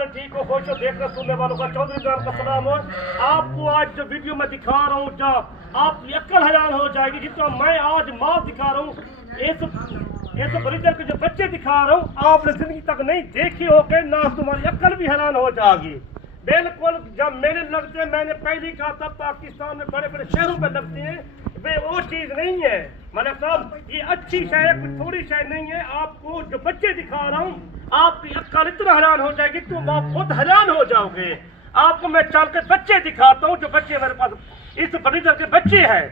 सारे ठीक हो, खुश हो, देखकर सुनने वालों का चौधरी इमरान का सलाम हो। आपको आज जो वीडियो में दिखा रहा हूँ, आपकी अक्ल हैरान हो जाएगी। जितना मैं आज माल दिखा रहा हूँ, इस बरीजर के जो बच्चे दिखा रहा हूँ, आपने जिंदगी तक नहीं देखी हो के ना, तुम्हारी अक्ल भी हैरान हो जाएगी। बिल्कुल जब मेरे लगते, मैंने पहली कहा था पाकिस्तान में बड़े बड़े शहरों में लगते हैं, वे वो चीज नहीं है। मतलब साहब ये अच्छी शय है, कुछ थोड़ी शय नहीं है। आपको जो बच्चे दिखा रहा हूँ, आपकी अक्ल इतना हैरान हो जाएगी, तुम आप खुद हैरान हो जाओगे। आपको मैं चल के बच्चे दिखाता हूँ, जो बच्चे मेरे पास इस फर्नीचर के बच्चे हैं।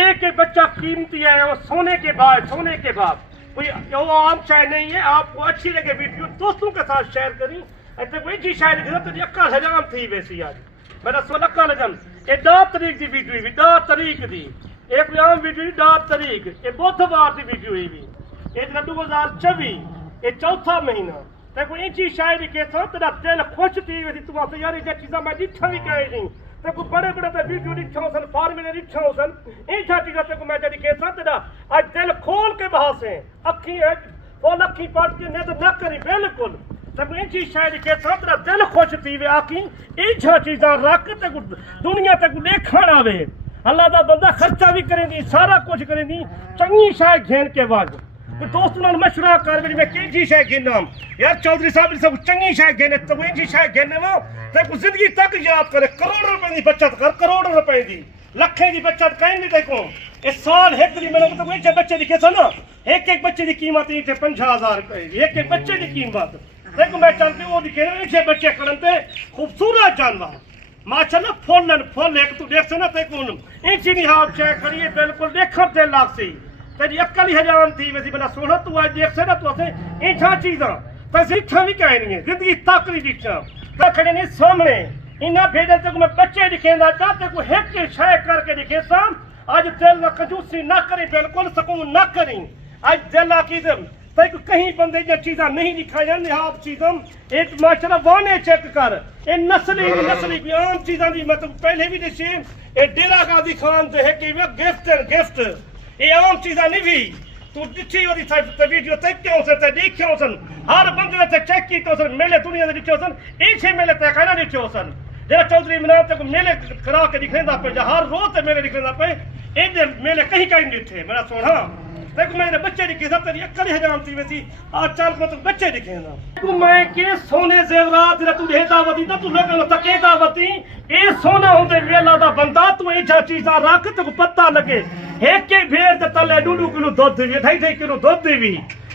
एक एक बच्चा कीमती है, वो सोने के बाद कोई वो आम शय नहीं है। आपको अच्छी लगे वीडियो दोस्तों के साथ शेयर करी। ऐसे कोई चीज शायद तेरी अक्ल हजाम थी वैसी। आज मेरा सोल अक्ल हजाम ये 10 तरीक की वीडियो हुई, 10 तरीक दी एक आम वीडियो 10 तरीक, ये बुधवार की वीडियो हुई भी, ये 2024 ये चौथा महीना। देखो ये चीज शायद के साथ तेरा दिल खुश थी वैसी। तुम आते यार ये चीज़ा मैं डिठा भी कहे नहीं। देखो बड़े बड़े वीडियो डिठा सन, फार्मूले डिठा सन, इन चीज़ा तेको मैं जड़ी के साथ तेरा आज दिल खोल के बहा से अखी है फुल अखी पट के नहीं तो न करी बिल्कुल। तब इन चीज शायद के साथ तेरा दिल खुश थी वे आखी इन चीज़ा रख ते दुनिया तक देखण आवे। अल्लाह का बंदा खर्चा भी करेंदी, सारा कुछ करेंदी, चंगी शाय घेन के बाद दोस्त नाल मशवरा कर भी मैं की शाय घेना यार। चौधरी साहब सब चंगी शाय घेने, तो इंजी शाय घेने वो तेको जिंदगी तक याद करे। करोड़ों रुपए की बचत कर, करोड़ों रुपए की, लखें की बचत कहीं नहीं। देखो इस साल एक दी मैंने तो एक बच्चे दिखे था ना, एक बच्चे की कीमत 50,000 रुपए, एक बच्चे की कीमत। देखो मैं चलते वो दिखे ना, बच्चे करते खूबसूरत जानवर माशाल्लाह, फुल एक तू देख से ना तेको इंची नहीं हाथ चेक करिए, बिल्कुल देखर दे लाग सी तेरी अक्ल ही हजाम थी वैसी। बना सोना तू आज देख से ना, तू असे इंछा चीज़ा तैसे इच्छा भी कह नहीं है, जिंदगी तक नहीं दिखा खड़े नहीं सामने इन्हें भेजे। तेको मैं बच्चे दिखे ना चाहते को एक शय करके दिखे साम। आज दिल ना कंजूसी ना करी, बिल्कुल सुकून ना करी। आज दिल आकी तेको कहीं बंदे जो चीज़ा नहीं दिखाई जाती आप चीज़ा एक माशाल्लाह वाने चेक कर। ये नस्ली आम चीज़ा की मतलब पहले भी दसी ये डेरा गाजी खान से है कि गिफ्ट ये आम चीज़ा नहीं भी तू दिखी वो वीडियो तक क्यों से देखियो सन, हर बंदे से चेक की तो सन, मेले दुनिया से दिखियो सन, इसे मेले तक कहना दिखियो सन। जरा चौधरी इमरान तक मेले करा के दिखने पे, हर रोज मेले दिखने पे, एक मेले कहीं कहीं दिखे। मेरा सोना देखो मेरे बच्चे दिखे सब तेरी अक्ल हजाम थी वैसी। आज चाल को तो बच्चे दिखे ना, देखो मैं के सोने जेवरात तेरा तू देता वती तो तू लोगों तके दावती ए सोना होंदे वेला दा बंदा तू ए चीज़ा रख ते पता लगे। एक भेड़ ते तले 2 किलो दूध दी, 2.5 किलो दूध दी,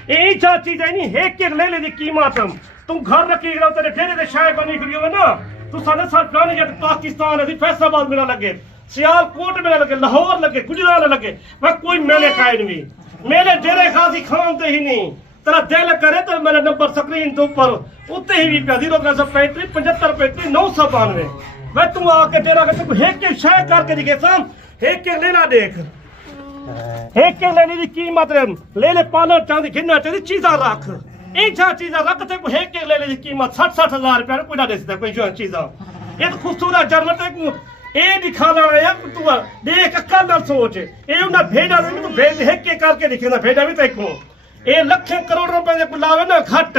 ए चीज़ नहीं एक ले ले दी कीमत। तू घर रखी रहो तेरे डेरे दे शाय बनी खड़ी हो ना, तू सारे साल पुराने जब पाकिस्तान है फैसलाबाद मेला लगे, सियालकोट मेला लगे, लाहौर लगे, गुजरात लगे, मैं कोई मेले खाए नहीं, मेरे डेरे खासी खाते ही नहीं। तेरा दिल करे तो मेरा नंबर स्क्रीन के ऊपर उत्ते ही भी 035 75 35 992। मैं तू आके डेरा एक शय करके दिखे साम, एक लेना देख, एक लेने की कीमत ले ले पालना चाहती खिलना चाहिए चीज़ा रख, इन चीज़ा रख ते एक लेने की कीमत 60-60 रुपया कोई ना दे सकता कोई जो चीज़ा। एक खूबसूरत जानवर ते ए दिखा ला यार तू देख अक्ल ना सोच। ए उन्हें भेजा दे तू भेज एक करके दिखे ना, भेजा भी तेको ए लाखें करोड़ रुपए को लावे ना घट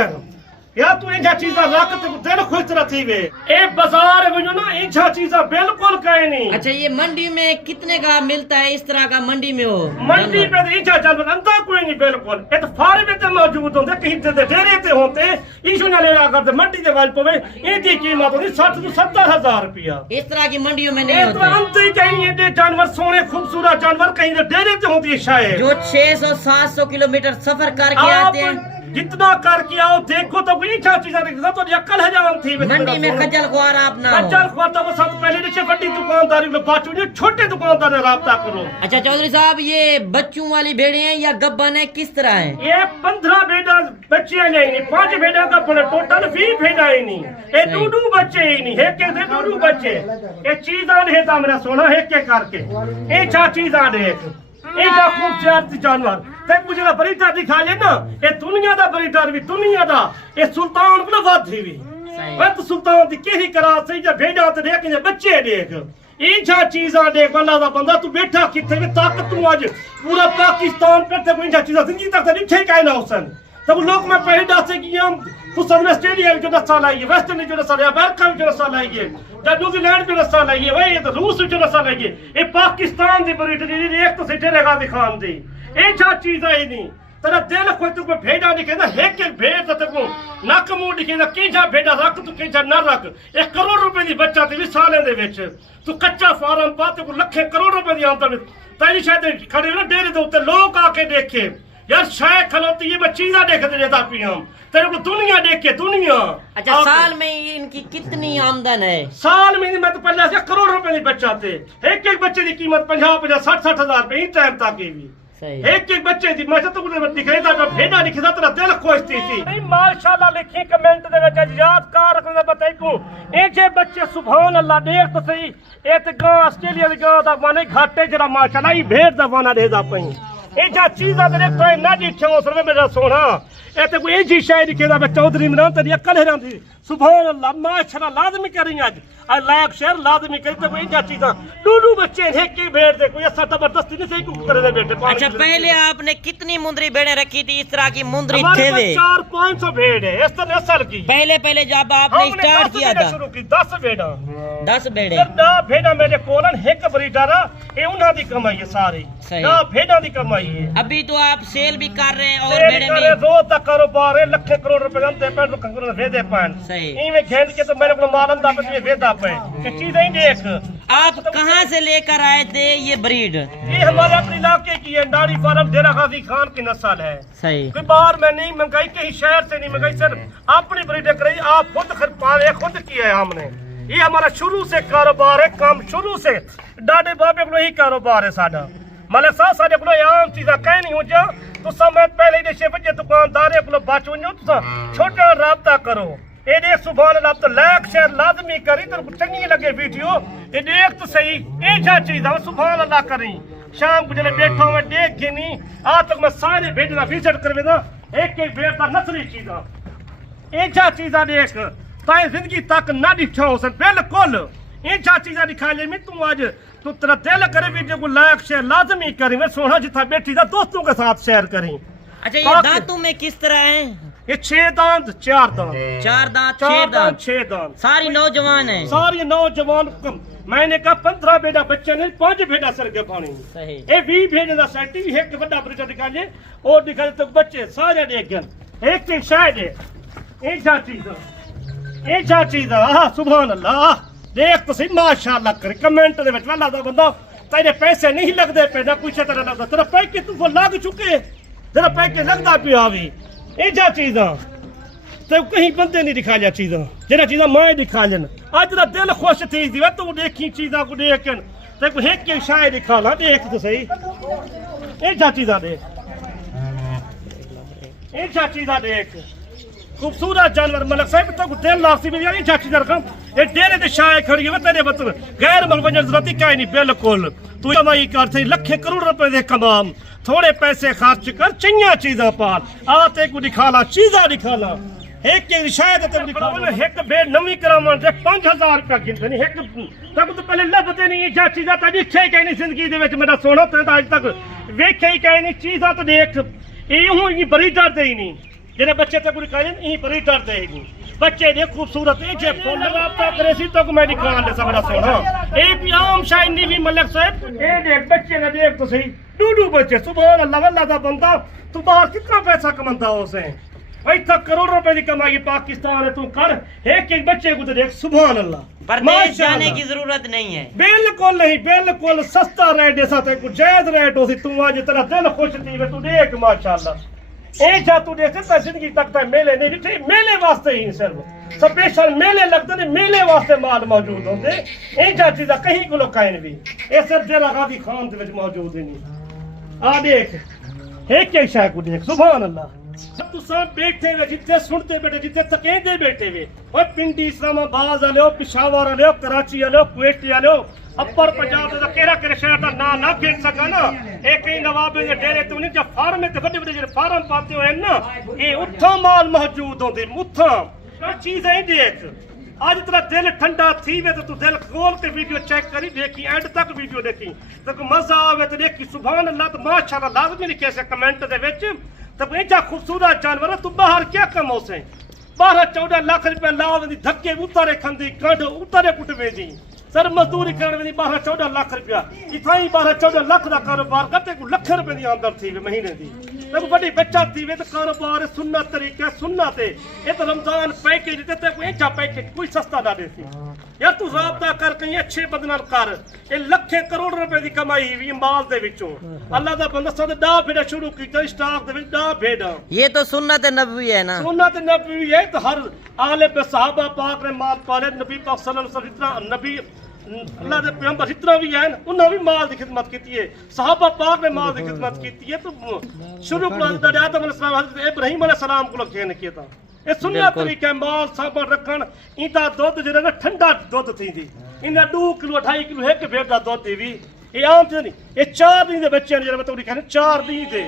यार। तू इन चीज़ा रख ते दिल खुश रही वे। ए बाजार में जो ना इन चीज़ा बिल्कुल कहे नहीं। अच्छा ये मंडी में कितने का मिलता है इस तरह का मंडी में? हो मंडी पे इन जानवर अंता कोई नहीं, बिल्कुल ये तो फार्म में तो मौजूद होते कहीं ते डेरे ते होते इशू ना ले करते मंडी के वाल पवे इनकी कीमत होती 60 से 70,000 रुपया। इस तरह की मंडियों में नहीं होते। अंत ही कहीं ये जानवर सोने खूबसूरत जानवर कहीं डेरे ते होती है शायद, जो 600-700 किलोमीटर सफर करके आते हैं। जितना करके आओ देखो तो कोई चीज़ा दिखता तो अक्ल हजाम थी मंडी में खज्जल खुआर आप ना हो। खज्जल खुआर तो सब पहले नीचे बड़ी दुकानदारी में बाचू जो छोटे दुकानदार से राब्ता करो। अच्छा चौधरी साहब ये बच्चों वाली भेड़े हैं या गब्बन है, किस तरह है? ये 15 भेड़ा बच्चे नहीं, 5 भेड़ा का टोटल 20 भेड़ा ही नहीं, ये 2 बच्चे ही नहीं, एक से 2 बच्चे। ये चीज़ा नहीं था मेरा सोना एक करके ये चीज़ा देख एडा खूबसूरत जानवर ते मुझे ना बरीटा दिखा ले ना, ये दुनिया दा बरीटा भी दुनिया दा ये सुल्तान को वादी भी वत सुल्तान दी केही करा सही जा भेजा ते देख जे बच्चे देख इंजा चीज़ा देख। अल्लाह दा बंदा तू बैठा किथे में ताकत तू आज पूरा पाकिस्तान पे ते इंजा चीज़ा जिंदगी तक नहीं ठे कायना हुसन तब लोग मैं पहले दस कि हम तू सब ऑस्ट्रेलिया में जो नस्सा लाइए, वेस्ट इंडीज जो नस्सा लाइए, अमेरिका में जो नस्सा लाइए, या न्यूजीलैंड में नस्सा लाइए, वही तो रूस में जो नस्सा लाइए, ये पाकिस्तान की ब्रीड जी एक तो सिटे रेगा दिखान दी, ये क्या चीज है नहीं। तेरा दिल कोई तुम भेड़ा नहीं कहना, एक एक भेड़ तो तुम नक मुंह दिखेगा कि जा भेड़ा रख तू कि जा ना रख। 1 करोड़ रुपए की बच्चा ते 20 सालें दे विच तू कच्चा फार्म पा ते को लखे करोड़ रुपए की आमदन तेरी शायद खड़े ना डेरे दे उत्ते लोग आके देखे यार शायद खलोती ये मैं चीज़ा देखते रहता पी हम तेरे को दुनिया देखे दुनिया। अच्छा साल में इनकी कितनी आमदन है? साल में मैं तो पहले से करोड़ रुपए की बच्चा थे, एक एक बच्चे की कीमत 50-50 60-60 हजार रुपए इस टाइम तक की भी एक एक बच्चे दी मैं तो दिखाई था भेड़ा दिखी था तेरा दिल खुश थी नहीं माशाल्लाह। लिखी कमेंट दे विच यादगार रखने बताई को ए जे बच्चे सुभान अल्लाह देख तो सही ए ते गां ऑस्ट्रेलिया दी गां दा माने घाटे जरा माशाल्लाह ई भेड़ दा वाना देदा पई ए जा चीज़ा तेरे तो ना जी छो सर मेरा सोना ए ते कोई जी शायद केदा मैं चौधरी इमरान तेरी अकल है रंदी सुभान अल्लाह माशाल्लाह लाजमी करी आज लायक शेर लाजमी करी तो कोई जा चीज़ा डूडू बच्चे एक की भेड़ दे कोई ऐसा जबरदस्ती नहीं सही को करे दे बेटे। अच्छा पहले आपने कितनी मुंदरी भेड़ें रखी थी? इस तरह की मुंदरी थे वे 400-500 भेड़ है इस तरह नस्ल की। पहले जब आपने स्टार्ट किया था शुरू की 10 भेड़ा 10 भेड़े ना भेड़ा मेरे कोलन एक ब्रीडर ए उन्हां दी कमाई है सारी ना भेड़ा दी कमाई है। अभी तो आप सेल भी कर रहे हैं और भेड़े भी रोज तक कारोबार है लाख करोड़ रुपए दे पे तो कंगरो वेदे पान सही इवे घेंड के तो मेरे को मालूम था कि वेदा पे ये चीज ही देख। आप कहां से लेकर आए थे ये ब्रीड? ये हमारे अपने इलाके की है डाड़ी फार्म डेरा गाजी खान की नस्ल है सही। कोई बाहर में नहीं मंगाई कहीं शहर से नहीं मंगाई सर अपनी ब्रीड कराई आप खुद खर पाले खुद किया है हमने। ये हमारा शुरू से कारोबार है काम शुरू से डाडे बाबे को ही कारोबार है साडा मतलब साथ साडे को आम चीज़ा कह नहीं हो जा तो समय पहले ही देशे बच्चे दुकानदारे को बाच वञो तो छोटा राब्ता करो ए देख सुभान अल्लाह तो लाइक शेयर लाजमी करी तो चंगी लगे वीडियो ए देख तो सही ए जा चीज़ा सुभान अल्लाह करी शाम को जले बैठा हुआ देख के नहीं आज तक मैं सारे भेजना विजिट करवे ना एक एक भेड़ का नस्ली चीज़ा ए जा चीज़ा देख ताई जिंदगी तक ना दिखा हो सन बिल्कुल ए जा चीज़ा दिखा ले मैं तू आज तो तेरा दिल करे वीडियो को लाइक शेयर लाजमी करी मैं सोना जितना बैठी था दोस्तों के साथ शेयर करी। अच्छा ये दांतों में किस तरह है? ये 6 दांत 4 दांत 4 दांत 6 दांत 6 दांत सारी नौजवान है सारी नौजवान मैंने कहा 15 बेटा बच्चे ने 5 बेटा सर के पानी सही ए 20 भेड़ दा सेट ही एक बड़ा बच्चा दिखा ले और दिखा तो बच्चे सारे देख गए एक एक शायद है एक जा चीज़ हां सुभान अल्लाह देख तो सही माशाल्लाह कर कमेंट दे विच वाला दा बंदा तेरे पैसे नहीं लगदे पे ना कुछ तरह लगदा तेरा पैके तू लग चुके तेरा पैके लगदा पिया भी ए जा चीज़ा तो कहीं बंदे नहीं दिखा जा चीज़ा जेड़ा चीज़ा मैं दिखा जन आज दा दिल खुश थी दी तू देखी चीज़ा को देख के ते को एक के शायद दिखा ला देख तो सही ए जा चीज़ा देख ए जा चीज़ा देख खूबसूरत जानवर मलक साहब तो दिल लासी में यानी चाची दरकम ये डेरे ते शाय खड़ी है तेरे बत गैर मनवजन जरूरत काई नहीं बिल्कुल तू कमाई कर थे लाख करोड़ रुपए दे कमाम थोड़े पैसे खर्च कर चंगा चीज़ा पाल आते को दिखाला चीज़ा दिखाला एक एक शायद ते दिखाला एक बेड नवी करावन ते 5000 रुपया गिनते नहीं एक तक तो पहले लभते नहीं जा चीज़ा ता दिखे कहीं नहीं जिंदगी दे विच मेरा सोना ते आज तक वेखे ही कहीं नहीं चीज़ा तो देख ये हूं ये बड़ी डर दे ही नहीं जेने बच्चे तक कोई कहे नहीं बड़ी डर देगी बच्चे दे खूबसूरत है जे फुल राब्ता करे सी तो मैं दिखान दे सबड़ा सोना ए भी आम शाइनी भी मलक साहब ए देख बच्चे ने देख तो सही डूडू बच्चे सुभान अल्लाह अल्लाह दा बंदा तू बाहर कितना पैसा कमांदा होसे इतना करोड़ रुपए की कमाई पाकिस्तान है तू कर एक एक बच्चे को तो देख सुभान अल्लाह परदेश जाने की जरूरत नहीं है बिल्कुल नहीं बिल्कुल सस्ता रेट जैसा ते कुछ जायज रेट हो सी तू आज तेरा दिल खुश थी तू देख माशाल्लाह ए जा तू देख जिंदगी तक तो मेले नहीं दिखे मेले वास्ते ही सिर्फ स्पेशल मेले लगते ने मेले वास्ते माल मौजूद होते ए जा चीज़ा कहीं को लोकाइन भी ए सिर्फ डेरा गाजी खान दे विच मौजूद नहीं आ देख एक एक शाय को देख सुभान अल्लाह तू सब बैठे वे जिथे सुनते बैठे जिथे तकेंदे बैठे वे और पिंडी इस्लामाबाद वाले पिशावर वाले कराची वाले कुवैत वाले अपर पंजाब का केड़ा शहर का ना गिन सका ना एक ही नवाब के डेरे तो नहीं जब फार्म में बड़े बड़े फार्म पाते हुए ना ये उठा माल मौजूद होते उठा चीज है देख आज तेरा दिल ठंडा थी वे तो तू दिल खोल के वीडियो चेक करी देखी एंड तक वीडियो देखी तो मजा आवे तो देखी सुभान अल्लाह तो माशाल्लाह लाजमी लिखे से कमेंट दे विच तो ऐसा खूबसूरत जानवर तू बाहर क्या कमो से 12-14 लाख रुपया लाव धक्के उतारे खंदी कंड उतारे कुट वेंदी सर मजदूरी करण वेंदी 12-14 लाख रुपया इथाई 12-14 लाख दा कारोबार करते को लख रुपए दी आमदन थी वे महीने दी तब बड़ी बच्चा थी वे तो कारोबार सुन्नत तरीके सुन्नत है ये तो रमजान पैकेज देते कोई अच्छा पैकेज कोई सस्ता ना देती यार तू राबता कर कहीं अच्छे बदनाल कर ये लखे करोड़ रुपए दी कमाई हुई माल दे विचों अल्लाह दा बंदा सद डा भेड़ा शुरू कीता स्टॉक दे विच डा भेड़ा ये तो सुन्नत नबवी है ना सुन्नत नबवी है तो हर आले पे सहाबा पाक ने माल पाले नबी पाक सल्लल्लाहु अलैहि वसल्लम नबी अल्लाह दे पैगंबर जितना भी है उन्होंने भी माल की खिदमत की है सहाबा पाक ने माल की खिदमत की है तो शुरू को आदम अलैहिस्सलाम हज़रत इब्राहीम अलैहिस्सलाम को लखे ने किया था ये सुन्नत तरीके माल साबन रखन इंदा दूध जरा ना ठंडा दूध थींदी इंदा 2 किलो 2.5 किलो एक भेड़ दा दूध दी ये आम च नहीं ये 4 दिन दे बच्चे जरा मैं तो कहने 4 दिन दे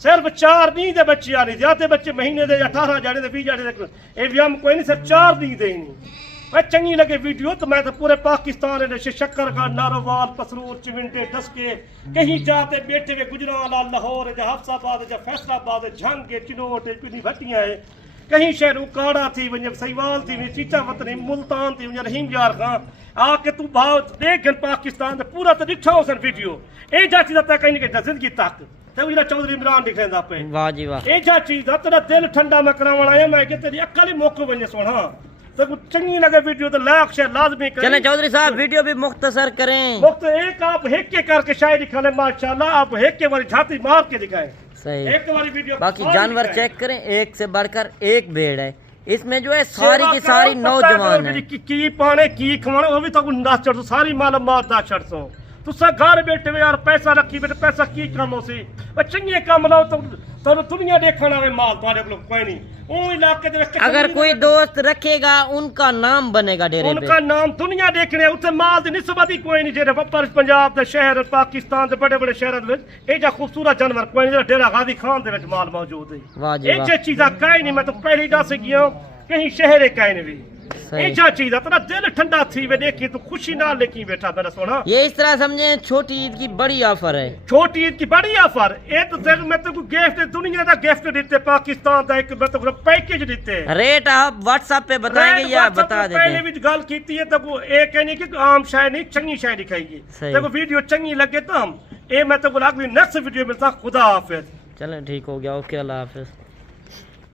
सिर्फ 4 दिन दे बच्चे आ नहीं जाते बच्चे महीने दे 18 जाने दे 20 जाने दे ये भी हम कोई नहीं सिर्फ 4 दिन दे नहीं मैं चंगी लगे वीडियो तो मैं तो पूरे पाकिस्तान ने शक्कर का नारोवाल पसरूर चिमंटे डसके कहीं जाते बैठे के गुजरावाला लाहौर जा हफ्साबाद जा फैसलाबाद झंग चिनोट पिनी भटियां है कहीं शहर उकाड़ा थी वञे सहीवाल थी वञे चीचा वतनी मुल्तान थी वञे रहीम यार खां आके तू भाव देख पाकिस्तान ते पूरा तो ॾिठो सन वीडियो ए जा चीज़ तक कहीं के जिंदगी तक ते उजरा चौधरी इमरान दिखेंदा पे वाह जी वाह ए जा चीज़ तेरा दिल ठंडा मैं करावण आया मैं कि तेरी अक्ल ही मुक वञे सोना तो कुछ चंगी लगे वीडियो तो लाख शेयर लाजमी करें चलें चौधरी साहब वीडियो भी मुख्तसर करें वक्त एक आप हेके करके शायरी दिखा ले माशाल्लाह आप हेके वाली झांती मार के दिखाएं सही एक वाली वीडियो बाकी जानवर चेक करें एक से बढ़कर एक भेड़ है इसमें जो है सारी की सारी नौजवान है की पाने की खवाने वो भी तो दस चढ़ सारी मालूमात दस चढ़ सो तुसा घर बैठे हुए यार पैसा रखी बैठे पैसा की कम हो सी चंगे कम लाओ तो दुनिया देखना वे माल तुम्हारे कोई नहीं वो इलाके दे अगर कोई दोस्त रखेगा उनका नाम बनेगा डेरे पे उनका नाम दुनिया देखने उसे माल दी निस्बत ही कोई नहीं जेरे पर पंजाब दे शहर पाकिस्तान दे बड़े बड़े शहर दे ए जा खूबसूरत जानवर कोई नहीं डेरा गाजी खान दे विच माल मौजूद है वाह जी ए वाह जे चीज़ा कहीं नहीं मैं तो पहले दस गया कहीं शहर है कहीं नहीं सही। ऐसा चीज़ तेरा दिल ठंडा थी वे देखी तू खुशी ना लेके बैठा मेरा सोना ये इस तरह समझे छोटी ईद की बड़ी ऑफर है छोटी ईद की बड़ी ऑफर ये तो दिल में तो गिफ्ट दुनिया का गिफ्ट देते पाकिस्तान का एक मतलब पैकेज देते रेट आप व्हाट्सएप पे बताएंगे या बता देते पहले भी गल की है तो वो ये कहने की आम शाय नहीं चंगी शाय दिखाएगी देखो वीडियो चंगी लगे तो हम ये मैं तो अगली नेक्स्ट वीडियो मिलता खुदा हाफिज चलें ठीक हो गया ओके अल्लाह हाफिज।